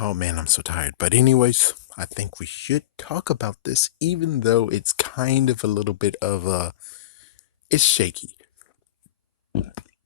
Oh man, I'm so tired. But anyways, I think we should talk about this, even though it's kind of a little bit of it's shaky.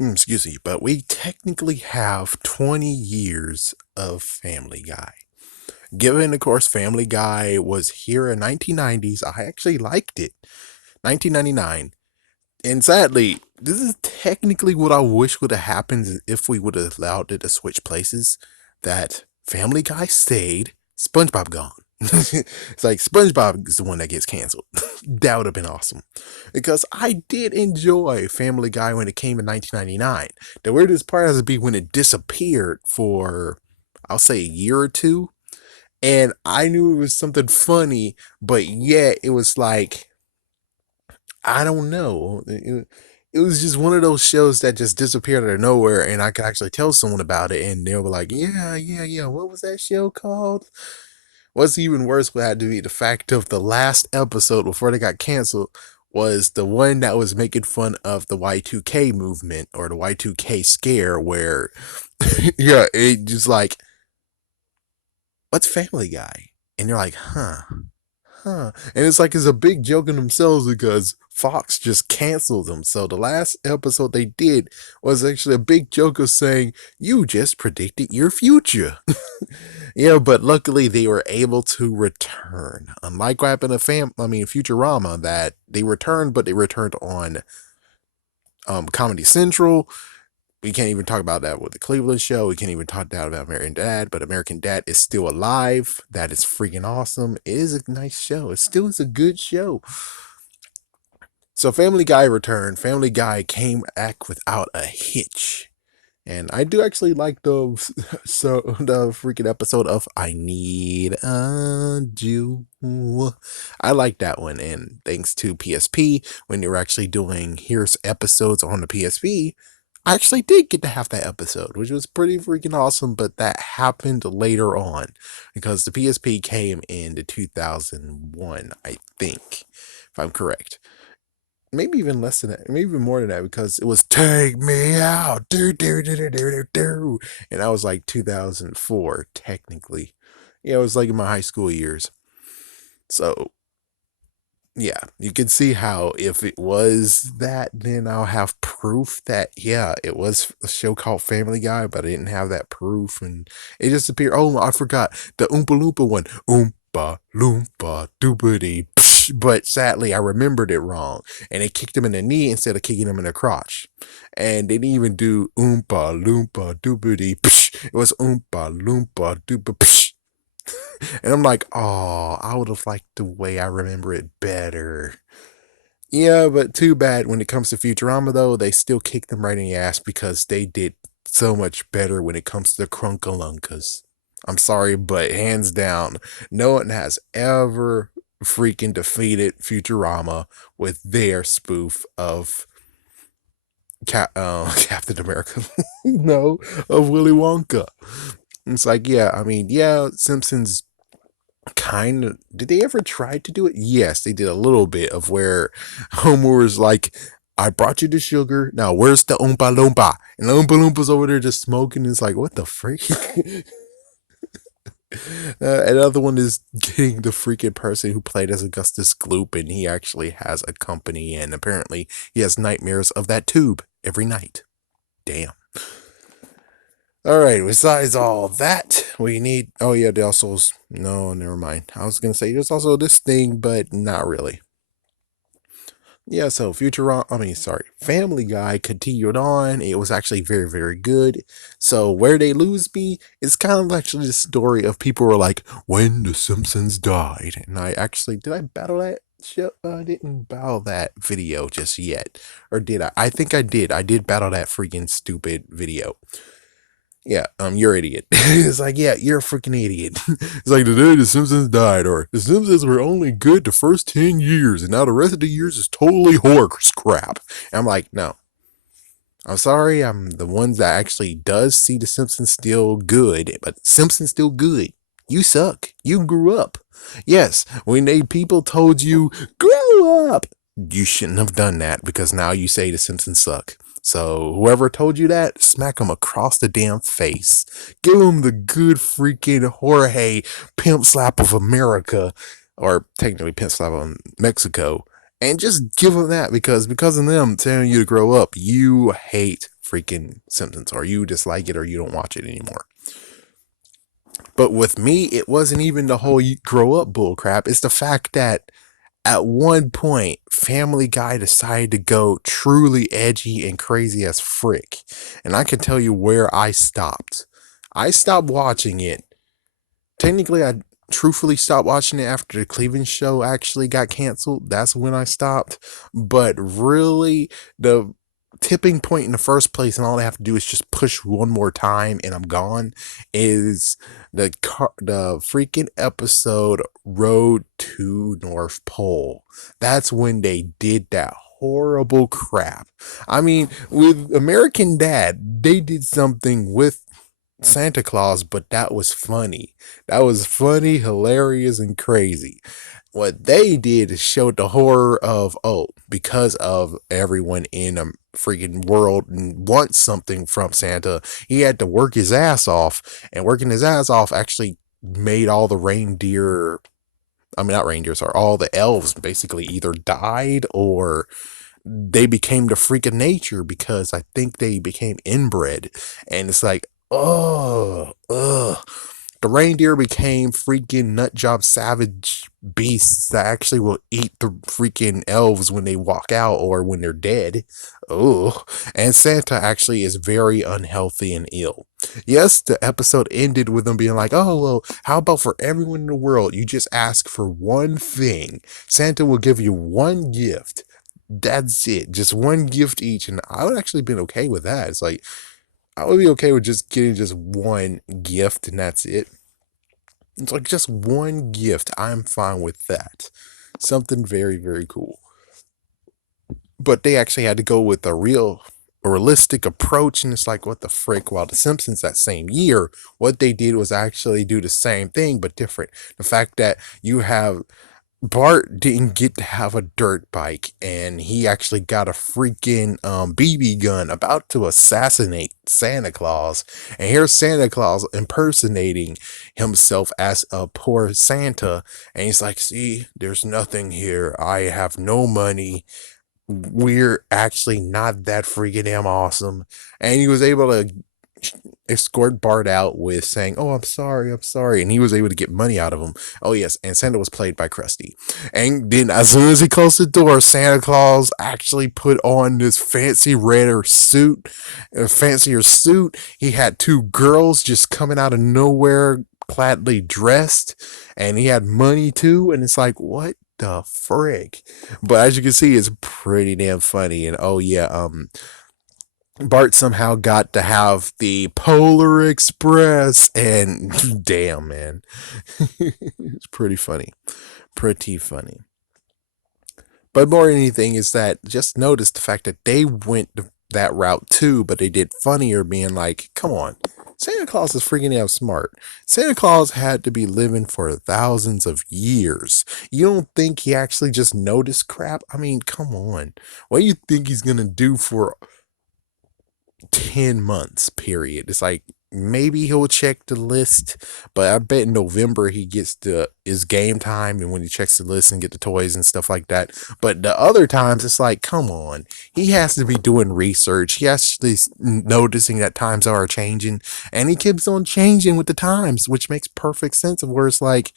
Excuse me, but we technically have 20 years of Family Guy. Given, of course, Family Guy was here in 1990s, I actually liked it. 1999. And sadly, this is technically what I wish would have happened if we would have allowed it to switch places. That Family Guy stayed, SpongeBob gone. It's like SpongeBob is the one that gets canceled. That would have been awesome. Because I did enjoy Family Guy when it came in 1999. The weirdest part has to be when it disappeared for, I'll say, a year or two. And I knew it was something funny, but yet it was like, I don't know. It was just one of those shows that just disappeared out of nowhere, and I could actually tell someone about it, and they were like, "Yeah, yeah, yeah. What was that show called?" What's even worse would have to be the fact of the last episode before they got canceled was the one that was making fun of the Y2K movement or the Y2K scare, where yeah, it just like, what's Family Guy? And you're like, huh. And it's like it's a big joke in themselves because Fox just canceled them. So the last episode they did was actually a big joke of saying, "You just predicted your future." Yeah, but luckily they were able to return. Unlike what happened to Futurama, that they returned, but they returned on Comedy Central. We can't even talk about that with the Cleveland show. We can't even talk about American Dad, but American Dad is still alive. That is freaking awesome. It is a nice show. It still is a good show. So Family Guy returned. Family Guy came back without a hitch. And I do actually like the freaking episode of I Need a Jew. I like that one. And thanks to PSP, when they were actually doing here's episodes on the PSP, I actually did get to have that episode, which was pretty freaking awesome, but that happened later on because the PSP came in the 2001, I think, if I'm correct. Maybe even less than that, maybe even more than that, because it was "Take Me Out," and I was like 2004, technically. Yeah, it was like in my high school years. So yeah, you can see how if it was that, then I'll have proof that, yeah, it was a show called Family Guy, but I didn't have that proof, and it just appeared. Oh, I forgot the Oompa Loompa one. Oompa Loompa doobity. But sadly, I remembered it wrong, and it kicked him in the knee instead of kicking him in the crotch. And they didn't even do Oompa Loompa doobity. It was Oompa Loompa doobity. And I'm like, oh, I would have liked the way I remember it better. Yeah, but too bad when it comes to Futurama, though, they still kick them right in the ass because they did so much better when it comes to the Crunkalunkas. I'm sorry, but hands down, no one has ever freaking defeated Futurama with their spoof of Captain America. No, of Willy Wonka. It's like, yeah, yeah, Simpsons kind of, did they ever try to do it? Yes, they did a little bit of where Homer was like, "I brought you the sugar, now where's the Oompa Loompa?" And the Oompa Loompa's over there just smoking. It's like, what the freak? Another one is getting the freaking person who played as Augustus Gloop, and he actually has a company, and apparently he has nightmares of that tube every night. Damn. All right, besides all that, we need. Oh, yeah, they also. No, never mind. I was going to say there's also this thing, but not really. Yeah, so Family Guy continued on. It was actually very, very good. So, where they lose me is kind of actually the story of people who are like, when the Simpsons died. And I actually, did I battle that show? I didn't battle that video just yet. Or did I? I think I did. I did battle that freaking stupid video. Yeah, you're an idiot. It's like, yeah, you're a freaking idiot. It's like the day the Simpsons died, or the Simpsons were only good the first 10 years, and now the rest of the years is totally horse crap. And I'm like, no. I'm sorry, I'm the ones that actually does see the Simpsons still good, but Simpsons still good. You suck. You grew up. Yes, when people told you, grow up, you shouldn't have done that because now you say the Simpsons suck. So whoever told you that, smack them across the damn face. Give them the good freaking Jorge pimp slap of America, or technically pimp slap of Mexico, and just give them that because of them telling you to grow up, you hate freaking Simpsons, or you dislike it, or you don't watch it anymore. But with me, it wasn't even the whole you grow up bullcrap. It's the fact that at one point, Family Guy decided to go truly edgy and crazy as frick. And I can tell you where I stopped. I stopped watching it. Technically, I truthfully stopped watching it after the Cleveland show actually got canceled. That's when I stopped. But really, the tipping point in the first place, and all I have to do is just push one more time and I'm gone, is the freaking episode Road to North Pole. That's when they did that horrible crap. I mean, with American Dad, they did something with Santa Claus, but that was funny. That was funny, hilarious, and crazy. What they did is showed the horror of, oh, because of everyone in a freaking world wants something from Santa, he had to work his ass off, and working his ass off actually made all the reindeer, I mean, not reindeers, are all the elves basically either died or they became the freak of nature because I think they became inbred. And it's like, oh, ugh. The reindeer became freaking nut job savage beasts that actually will eat the freaking elves when they walk out or when they're dead. Oh, and Santa actually is very unhealthy and ill. Yes, the episode ended with them being like, oh, well, how about for everyone in the world, you just ask for one thing? Santa will give you one gift. That's it. Just one gift each. And I would actually been okay with that. It's like, I would be okay with just getting just one gift and that's it. It's like just one gift. I'm fine with that. Something very, very cool. But they actually had to go with a realistic approach. And it's like, what the frick? While the Simpsons that same year, what they did was actually do the same thing, but different. The fact that you have Bart didn't get to have a dirt bike, and he actually got a freaking BB gun about to assassinate Santa Claus. And here's Santa Claus impersonating himself as a poor Santa, and he's like, "See, there's nothing here. I have no money. We're actually not that freaking damn awesome." And he was able to escort Bart out with saying, "Oh, I'm sorry," and he was able to get money out of him. Oh yes, and Santa was played by Krusty. And then as soon as he closed the door, Santa Claus actually put on this fancy redder suit, a fancier suit. He had two girls just coming out of nowhere, gladly dressed, and he had money too. And it's like, what the frick? But as you can see, it's pretty damn funny. And oh yeah, Bart somehow got to have the Polar Express, and damn, man, it's pretty funny, pretty funny. But more than anything is that just notice the fact that they went that route too, but they did funnier, being like, come on, Santa Claus is freaking damn smart. Santa Claus had to be living for thousands of years. You don't think he actually just noticed crap? I mean, come on. What do you think he's gonna do for 10 months period? It's like maybe he'll check the list, but I bet in November he gets to his game time, and when he checks the list and get the toys and stuff like that. But the other times it's like, come on, he has to be doing research. He has to be noticing that times are changing, and he keeps on changing with the times, which makes perfect sense of where it's like,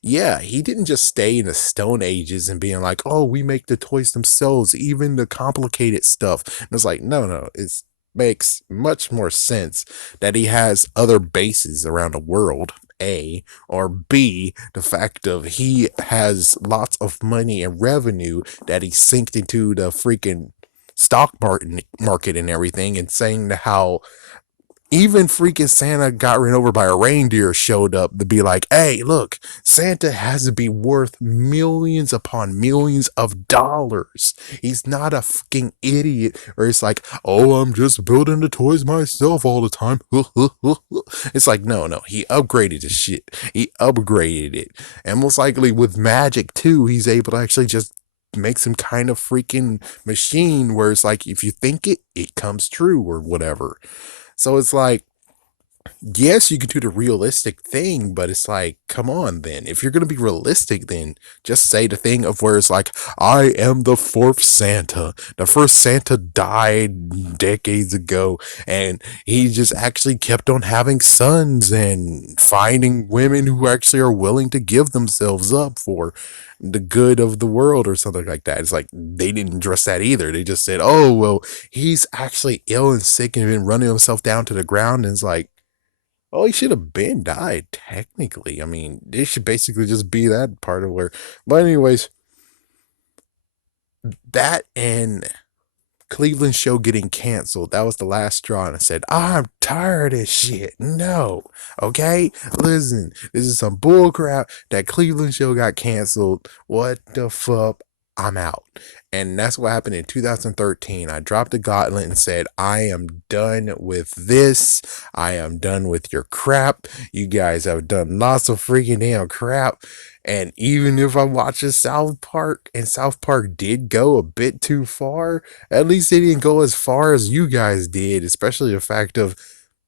yeah, he didn't just stay in the Stone Ages and being like, oh, we make the toys themselves, even the complicated stuff. And it's like, no, it's makes much more sense that he has other bases around the world, A, or B, the fact of he has lots of money and revenue that he synced into the freaking stock market and everything, and saying how even freaking Santa got ran over by a reindeer showed up to be like, hey, look, Santa has to be worth millions upon millions of dollars. He's not a fucking idiot. Or it's like, oh, I'm just building the toys myself all the time. It's like, no, he upgraded the shit. He upgraded it. And most likely with magic too, he's able to actually just make some kind of freaking machine where it's like if you think it, it comes true or whatever. So it's like, yes, you can do the realistic thing, but it's like, come on, then. If you're going to be realistic, then just say the thing of where it's like, I am the fourth Santa. The first Santa died decades ago, and he just actually kept on having sons and finding women who actually are willing to give themselves up for the good of the world or something like that. It's like they didn't address that either. They just said, oh, well, he's actually ill and sick and been running himself down to the ground. And it's like, oh, he should have been died, technically. I mean, it should basically just be that part of where. But, anyways, that and Cleveland show getting canceled. That was the last straw. And I said, I'm tired of this shit. No. Okay? Listen, this is some bullcrap. That Cleveland show got canceled. What the fuck? I'm out. And that's what happened in 2013. I dropped the gauntlet and said, I am done with this. I am done with your crap. You guys have done lots of freaking damn crap. And even if I'm watching South Park, and South Park did go a bit too far, at least they didn't go as far as you guys did, especially the fact of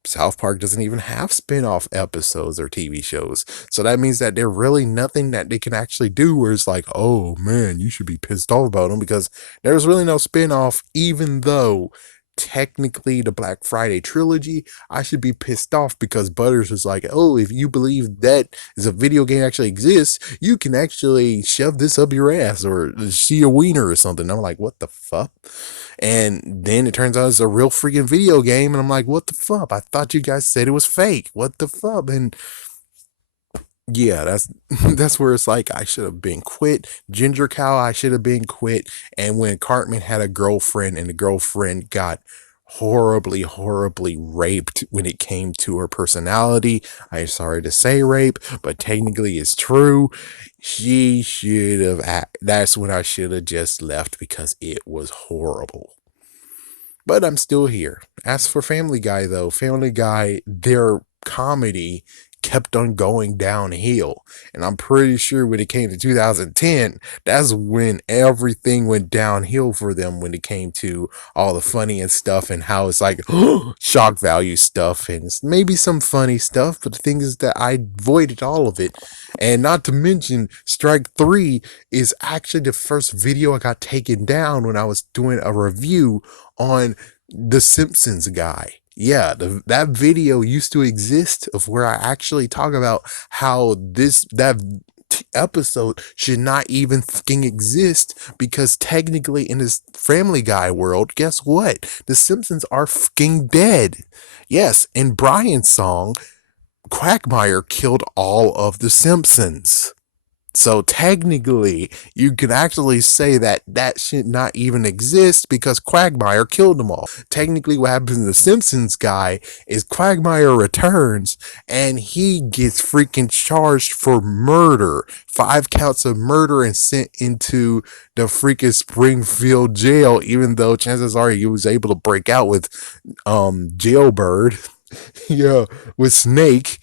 South Park doesn't even have spin-off episodes or TV shows. So that means that there's really nothing that they can actually do where it's like, oh man, you should be pissed off about them, because there's really no spin-off, even though technically the Black Friday trilogy, I should be pissed off because Butters was like, oh, if you believe that is a video game actually exists, you can actually shove this up your ass or see a wiener or something. I'm like, what the fuck? And then it turns out it's a real freaking video game, and I'm like, what the fuck? I thought you guys said it was fake. What the fuck? And yeah, that's that's where it's like I should have been quit. Ginger Cow, I should have been quit. And when Cartman had a girlfriend and the girlfriend got horribly, horribly raped when it came to her personality, I'm sorry to say rape, but technically it's true. She should have. That's when I should have just left because it was horrible. But I'm still here. As for Family Guy, though, Family Guy, their comedy kept on going downhill. And I'm pretty sure when it came to 2010, that's when everything went downhill for them when it came to all the funny and stuff and how it's like shock value stuff and maybe some funny stuff. But the thing is that I avoided all of it. And not to mention, Strike 3 is actually the first video I got taken down when I was doing a review on the Simpsons guy. Yeah, that video used to exist of where I actually talk about how that episode should not even fucking exist because technically in this Family Guy world, guess what? The Simpsons are fucking dead. Yes, in Brian's song, Quagmire killed all of the Simpsons. So technically, you can actually say that that should not even exist because Quagmire killed them all. Technically, what happens to the Simpsons guy is Quagmire returns and he gets freaking charged for murder. 5 counts of murder and sent into the freaking Springfield jail, even though chances are he was able to break out with Jailbird. Yeah, with Snake.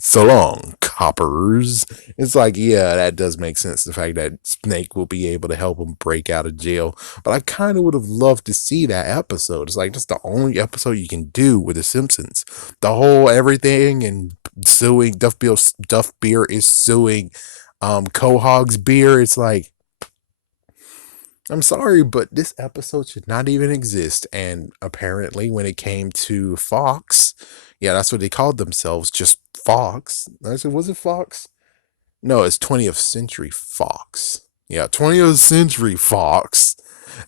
So long, coppers. It's like, yeah, that does make sense. The fact that Snake will be able to help him break out of jail. But I kind of would have loved to see that episode. It's like that's the only episode you can do with The Simpsons. The whole everything and suing Duff Beer is suing Quahog's beer. It's like, I'm sorry, but this episode should not even exist. And apparently, when it came to Fox, yeah, that's what they called themselves, just Fox. I said, was it Fox? No, it's 20th Century Fox. Yeah, 20th Century Fox.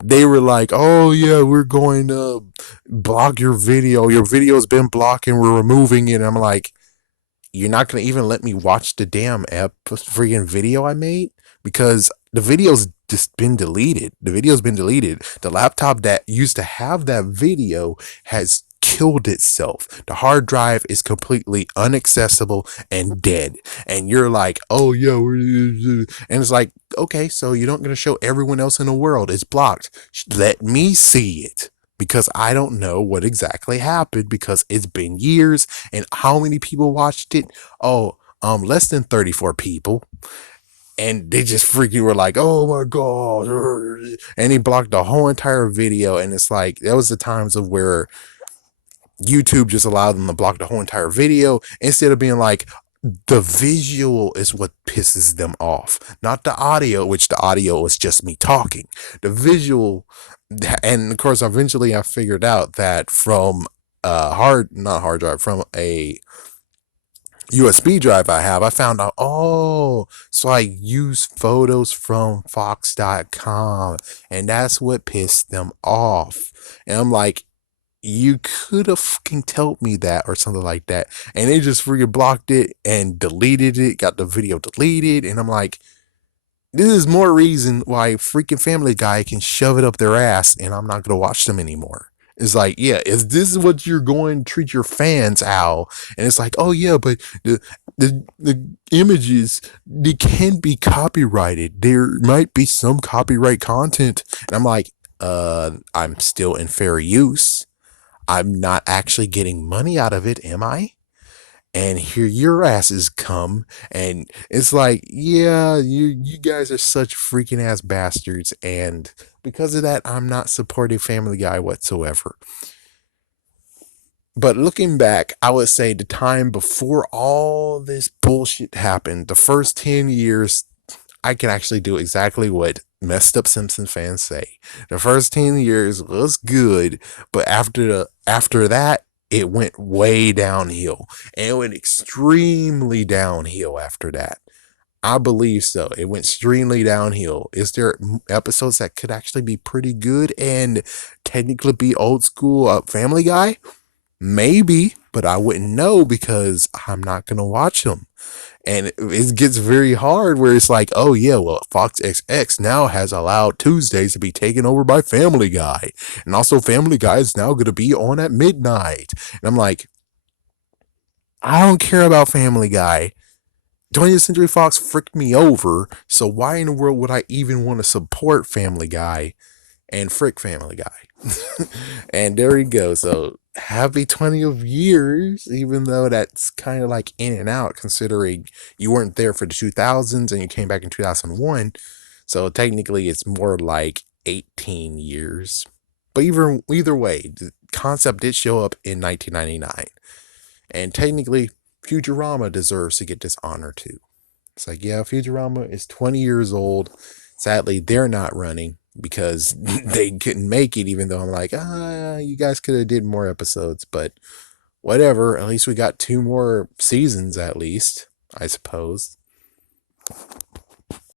They were like, oh, yeah, we're going to block your video. Your video's been blocked and we're removing it. And I'm like, you're not going to even let me watch the damn freaking video I made? Because the video's just been deleted. The video's been deleted. The laptop that used to have that video has killed itself. The hard drive is completely inaccessible and dead. And you're like, oh, yeah. And it's like, okay, so you're not going to show everyone else in the world. It's blocked. Let me see it. Because I don't know what exactly happened because it's been years and how many people watched it? Oh, less than 34 people. and they just freaking were like, "Oh my god!" And he blocked the whole entire video. And it's like that was the times of where YouTube just allowed them to block the whole entire video instead of being like, the visual is what pisses them off, not the audio, which the audio was just me talking. The visual, and of course, eventually I figured out that from not hard drive, from a USB drive I found out, oh, so I use photos from Fox.com, and that's what pissed them off. And I'm like, you could have fucking told me that or something like that. And they just freaking blocked it and deleted it, got the video deleted. And I'm like, this is more reason why freaking Family Guy can shove it up their ass and I'm not going to watch them anymore. It's like, yeah, if this is what you're going to treat your fans, Al, and it's like, oh yeah, but the images, they can be copyrighted. There might be some copyright content, and I'm like, I'm still in fair use. I'm not actually getting money out of it, am I? And here your asses come, and it's like, yeah, you guys are such freaking ass bastards, and because of that, I'm not supporting Family Guy whatsoever. But looking back, I would say the time before all this bullshit happened, the first 10 years, I can actually do exactly what messed up Simpsons fans say. The first 10 years was good, but after that, it went way downhill. And it went extremely downhill after that. I believe so. It went extremely downhill. Is there episodes that could actually be pretty good and technically be old school Family Guy? Maybe, but I wouldn't know because I'm not going to watch them. And it gets very hard where it's like, oh yeah, well, Fox XX now has allowed Tuesdays to be taken over by Family Guy. And also Family Guy is now going to be on at midnight. And I'm like, I don't care about Family Guy. 20th Century Fox fricked me over. So why in the world would I even want to support Family Guy and frick Family Guy? And there you go. So happy 20 of years, even though that's kind of like in and out, considering you weren't there for the 2000s and you came back in 2001. So technically it's more like 18 years. But either way, the concept did show up in 1999. And technically, Futurama deserves to get this honor too. It's like, yeah, Futurama is 20 years old. Sadly, they're not running because they couldn't make it, even though I'm like, you guys could have did more episodes, but whatever. At least we got 2 more seasons, at least, I suppose.